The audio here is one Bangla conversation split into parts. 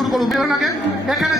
শুরু করুন। বেরোন আগে। এখানে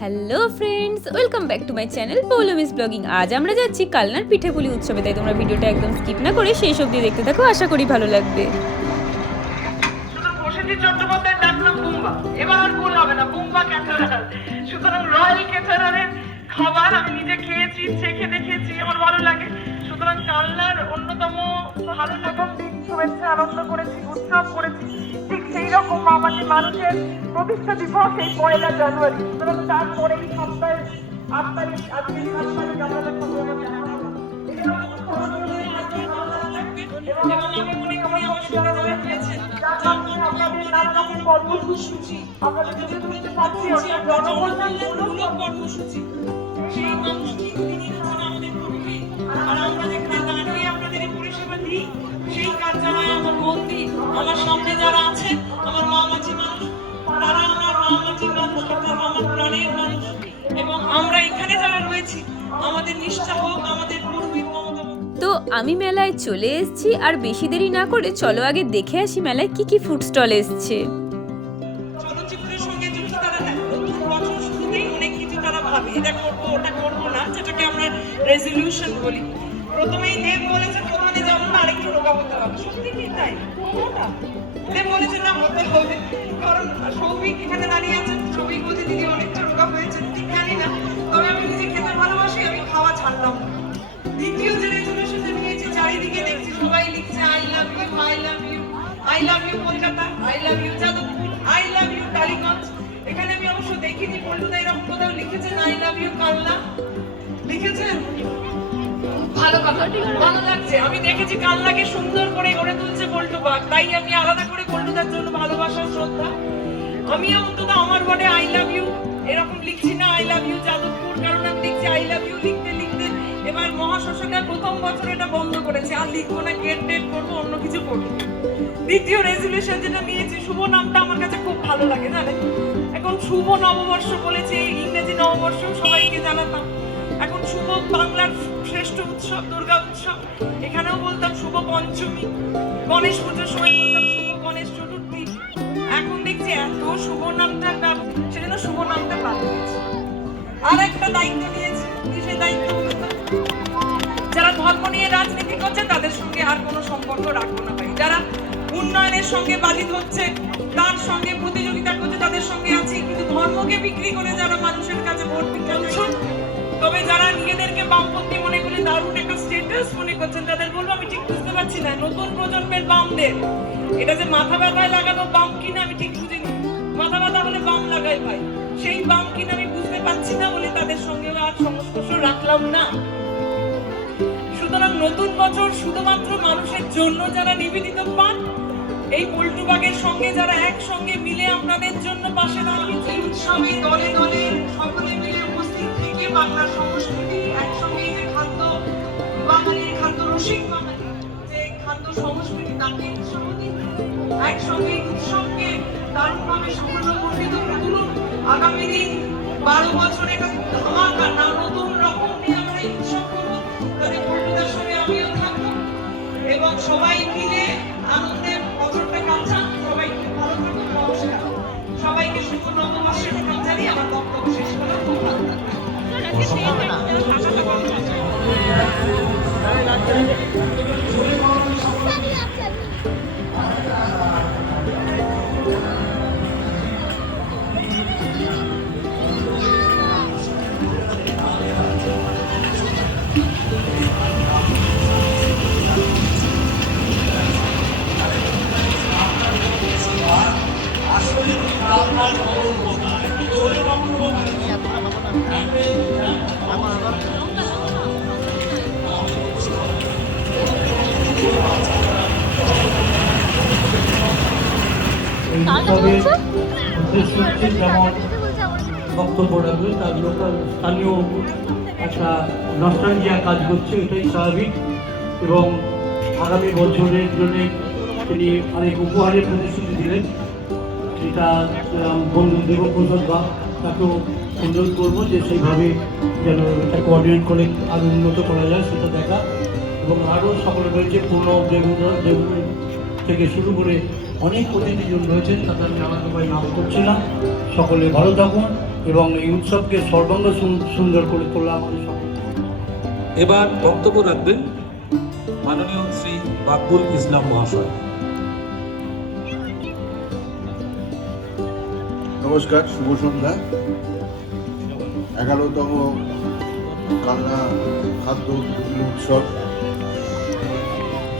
hello friends welcome back to my channel Poulomi's blogging আজ আমরা যাচ্ছি কালনার পিঠেপুলি উৎসবে, তাই তোমরা ভিডিওটা একদম স্কিপ না করে সেই সব দিয়ে দেখতে থাকো, আশা করি ভালো লাগবে। সুতরাং রয়্যাল খাবার আমি নিজে খেয়েছি, চেখে দেখেছি, আমার ভালো লাগে। সুতরাং কালনার অন্যতম ভালো প্রথম দিন, শুভেচ্ছা, আনন্দ করেছি, উৎসব করেছি। ঠিক সেই রকম আমাদের মানুষের প্রতিষ্ঠা দিবস এই পয়লা জানুয়ারি। সুতরাং তারপরে এই সপ্তাহের আট তারিখ আজকে সাত তারিখ আমাদের সঙ্গে আমার কর্মসূচি। তো আমি মেলায় চলে এসেছি আর বেশি দেরি না করে চলো আগে দেখে আসি মেলায় কি কি ফুড স্টল এসছে। এটা করব, ওটা করব না, যেটাকে আমরা রেজলিউশন বলি। প্রথমেই দেব বলেছে প্রধানে যাব না আরেকটু রোগা হতে হবে। সত্যি কি তাই? দেব বলেছে, না, হতে হবে। কারণ সৌভিক এখানে দাঁড়িয়ে আছেন সৌভিক বলছে, দিদি, অনেকটা রোগা হয়েছে ঠিক জানি না। তবে আমি নিজে খেতে ভালোবাসি, আমি খাওয়া ছাড়লাম দ্বিতীয় যে রেজলিউশনটা নিয়েছি, চারিদিকে দেখছি, সবাই লিখছে I love you I love you I love you Kolkata I love you Jadavpur. এখানে আমি অবশ্য দেখিনি পল্টুদা এরকম কোথাও লিখেছেন আই লাভ ইউ কালনা। লিখেছেন? ভালো কথা ভালো লাগছে। আমি দেখেছি কালনাকে সুন্দর করে গড়ে তুলছে পল্টু বাগ তাই আমি আলাদা করে পল্টুদার জন্য ভালোবাসা শ্রদ্ধা। আমি অন্তত আমার ওয়ার্ডে আই লাভ ইউ এরকম লিখছি না আই লাভ ইউ যাদবপুর কারণ আমি দেখছি আই লাভ ইউ লিখতে লিখতে। এবার মহাশাসকের প্রথম বছর এটা বন্ধ করেছে। আর লিখব না গেট টেট করব অন্য কিছু করব। দ্বিতীয় রেজলিউশন যেটা নিয়েছি শুভ নামটা আমার কাছে খুব ভালো লাগে জানেন? এখন শুভ নববর্ষ বলেছে, ইংরেজি নববর্ষ সবাইকে জানাতাম। এখন শুভ বাংলার শ্রেষ্ঠ উৎসব, দুর্গা উৎসব। এখানেও বলতাম শুভ পঞ্চমী। গণেশ পুজোর সময় বলতাম শুভ গণেশ চতুর্থী। এখন দেখছি এত শুভ নামটা নাম সেজন্য শুভ নামটা বাদ দিয়েছি। আর একটা দায়িত্ব নিয়েছি সেই দায়িত্ব যারা ধর্ম নিয়ে রাজনীতি করছে, তাদের সঙ্গে আর কোনো সম্পর্ক রাখব না ভাই। যারা উন্নয়নের সঙ্গে বাজিত হচ্ছে তার সঙ্গে প্রতিযোগিতা করছে তাদের সঙ্গে আছি, কিন্তু ধর্মকে বিক্রি করে যারা মানুষের কাছে ভোট হচ্ছেন তবে যারা নিজেদেরকে বামপন্থী মনে করে দারুণ একটা স্টেটাস মনে করছেন, তাদের বলব, আমি ঠিক বুঝতে পারছি না, নতুন প্রজন্মের বামদের। এটা যে মাথা ব্যথায় লাগানো বাম কিনা, আমি ঠিক বুঝিনি মাথা ব্যথা হলে বাম লাগাই ভাই। সেই বাম কিনা আমি বুঝতে পারছি না বলে তাদের সঙ্গে আর সংস্পর্শ রাখলাম না। সুতরাং নতুন বছর শুধুমাত্র মানুষের জন্য যারা নিবেদিত পান এই পল্টু বাগের সঙ্গে যারা একসঙ্গে মিলে আপনাদের জন্য পাশে দাঁড়িয়েছে উৎসবে দলে দলে সকলে মিলে উপস্থিত থেকে বাংলার সংস্কৃতি, একসঙ্গে যে খাদ্য বাঙালির খাদ্য রসিক বাঙালি, যে খাদ্য সংস্কৃতি তাকে উৎসব দিন একসঙ্গে, উৎসবকে দারুণভাবে সাফল্যমণ্ডিত করে তুলুন। আগামী দিন বারো বছরে একটা ধামাকা না, নতুন রকম নিয়ে আমরা এই উৎসব করব। তাদের পল্টুদার সঙ্গে আমিও থাকব। এবং সবাই মিলে আনন্দে Thank you. স্থানীয় একটা নস্টালজিয়া কাজ করছে এটাই স্বাভাবিক। এবং আগামী বছরের জন্য তিনি অনেক উপহারের প্রতিশ্রুতি দিলেন। আহ, বন্ধু দেবপ্রসাদ বা তাকেও অনুরোধ করব যে সেইভাবে যেন এটা কোঅর্ডিনেট করে আরও উন্নত করা যায় সেটা দেখা। এবং আরও সকলে রয়েছে পূর্ণ দেবুদা দেবু থেকে শুরু করে অনেক প্রতিনিধিজন রয়েছেন তাদের আমি আলাদা করে নাম করছি না। সকলে ভালো থাকুন। এবং এই উৎসবকে সর্বাঙ্গ সুন্দর করে তোলা আমাদের সকল এবার বক্তব্য রাখবেন মাননীয় শ্রী বাকবুল ইসলাম মহাশয়। নমস্কার শুভ সন্ধ্যা। এগারোতম কান্না খাদ্য উৎসব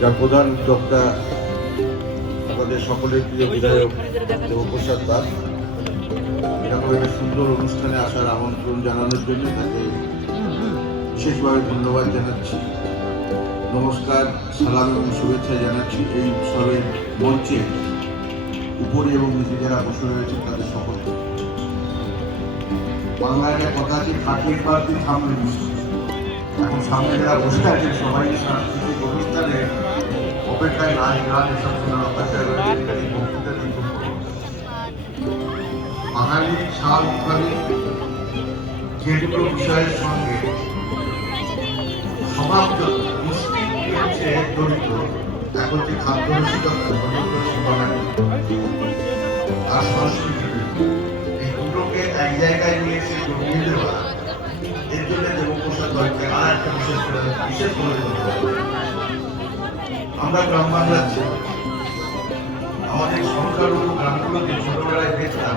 যার প্রধান উদ্যোক্তা আমাদের সকলের প্রিয় বিধায়ক দেবপ্রসাদ দাস। একটা সুন্দর অনুষ্ঠানে আসার আমন্ত্রণ জানানোর জন্য তাকে বিশেষভাবে ধন্যবাদ জানাচ্ছি। নমস্কার, সালাম এবং শুভেচ্ছা জানাচ্ছি। এই উৎসবের মঞ্চে উপরে এবং নিচে যারা বসে রয়েছে তাদের সকলকে। বাংলায় একটা কথা আছে খাটির পার্টি সামনে এখন সামনে যারা বসে আছেন সবাই সাংস্কৃতিক অনুষ্ঠানে অপেক্ষায় নাচ গান এসব বাঙালি স্বাভাবিকভাবে যেগুলো বিষয়ের সঙ্গে সমাজ মিষ্টি হচ্ছে এক খাদ্য রসিকতা অন্যত হচ্ছে বাঙালি আর সংস্কৃতি এই দুটোকে এক জায়গায় নিয়ে এসে দেওয়া, এর জন্য দেবপ্রসাদ আর একটা বিশেষ করে বিশেষ করে আমরা গ্রাম বাংলার আমাদের সংখ্যালঘু গ্রামগুলোকে ছোটবেলায় দেখতাম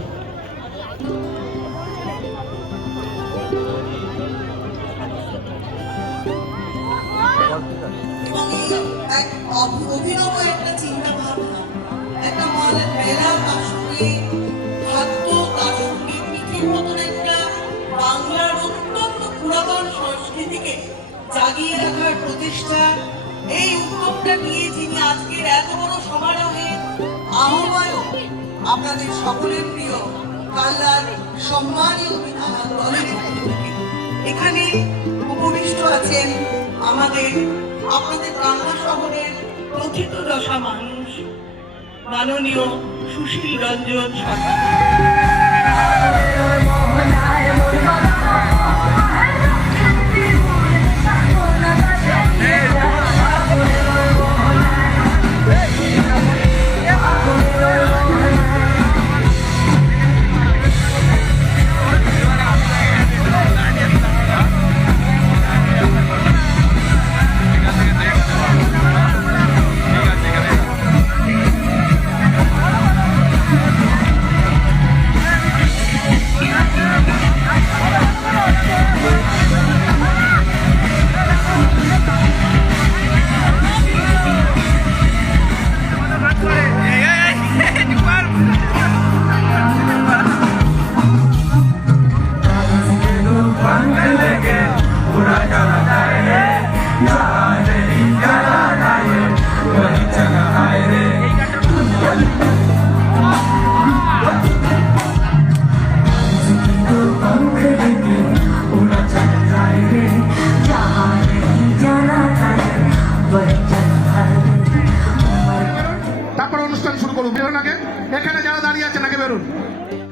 পুরাতন সংস্কৃতিকে জাগিয়ে রাখার প্রচেষ্টা। এই উদ্যোগটা নিয়ে যিনি আজকের এত বড় সমারোহে আহ্বায়ক আপনাদের সকলের প্রিয় কাল্লার সম্মানীয় দলের এখানে উপবিষ্ট আছেন আমাদের আমাদের বাংলা শহরের প্রথিত দশা মানুষ মাননীয় সুশীল রঞ্জন সরকার।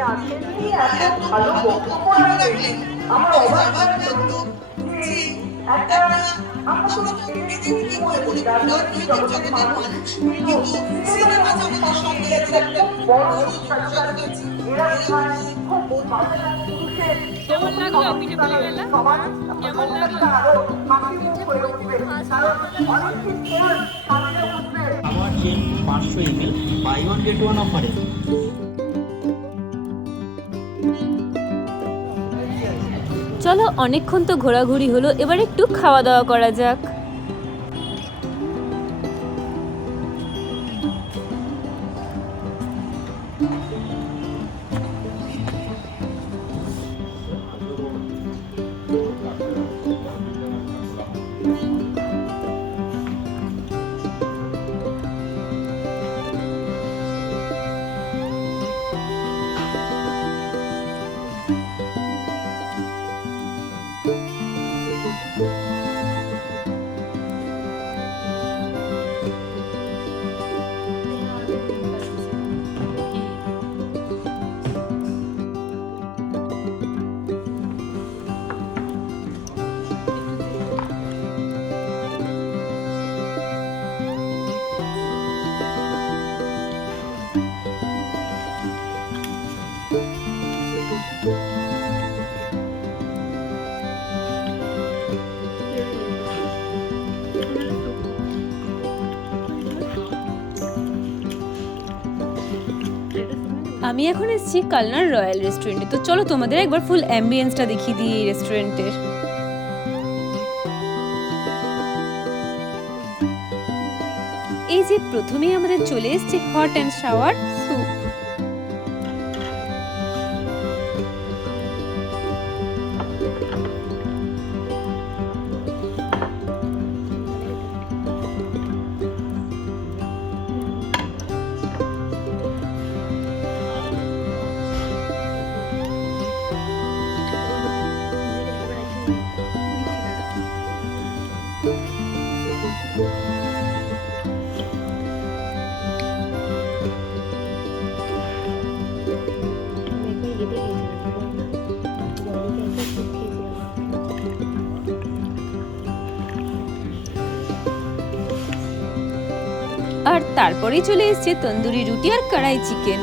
এত ভালো বক্তব্য রাখলেন আমরা অবাক হয়ে যে একটা আমরা কোনো কি মনে করি রাজনৈতিক জগতের মানুষ। কিন্তু সিনেমা জগতের সঙ্গে এদের একটা বড় যোগসাজশ আছে। এরা খুব পুরুষের কেমন লাগল পিঠে পুলি কেমন লাগল? আমার চেন পাঁচশো ml buy one get one অফারে চলো অনেকক্ষণ তো ঘোরাঘুরি হলো এবার একটু খাওয়া দাওয়া করা যাক। আমি এখন এসেছি কালনার রয়্যাল রেস্টুরেন্টে। তো চলো তোমাদের একবার ফুল অ্যাম্বিয়েন্সটা দেখিয়ে দিই এই রেস্টুরেন্টের। এই যে প্রথমেই আমাদের চলে এসেছে হট অ্যান্ড শাওয়ার স্যুপ আর তারপরে চলে এসছে তন্দুরি রুটি আর কড়াই চিকেন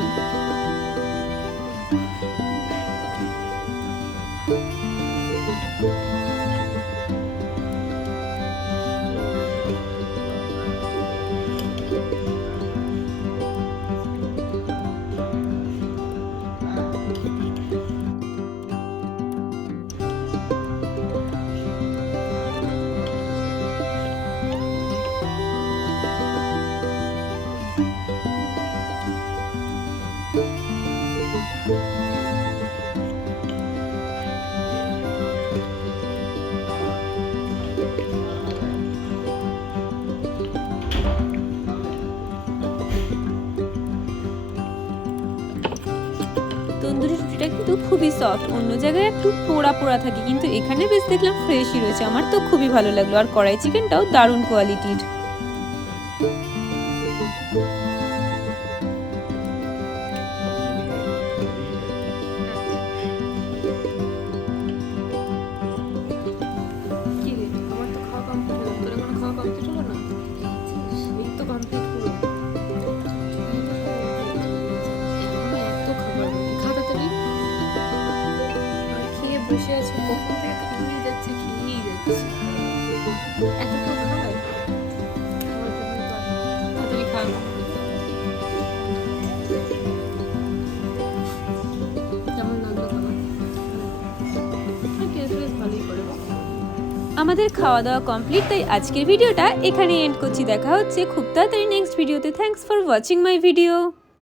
তন্দুরি রুটিটা কিন্তু খুবই সফট অন্য জায়গায় একটু পোড়া পোড়া থাকে, কিন্তু এখানে বেশ দেখলাম ফ্রেশই রয়েছে। আমার তো খুবই ভালো লাগল। আর কড়াই চিকেনটাও দারুণ কোয়ালিটির বসে কখন থেকে খেয়েই যাচ্ছে খেয়েই যাচ্ছে? এত তো তো আমাদের খাওয়া দাওয়া কমপ্লিট তাই আজকের ভিডিওটা এখানে এন্ড করছি। দেখা হচ্ছে খুব তাড়াতাড়ি নেক্সট ভিডিওতে thanks for watching my video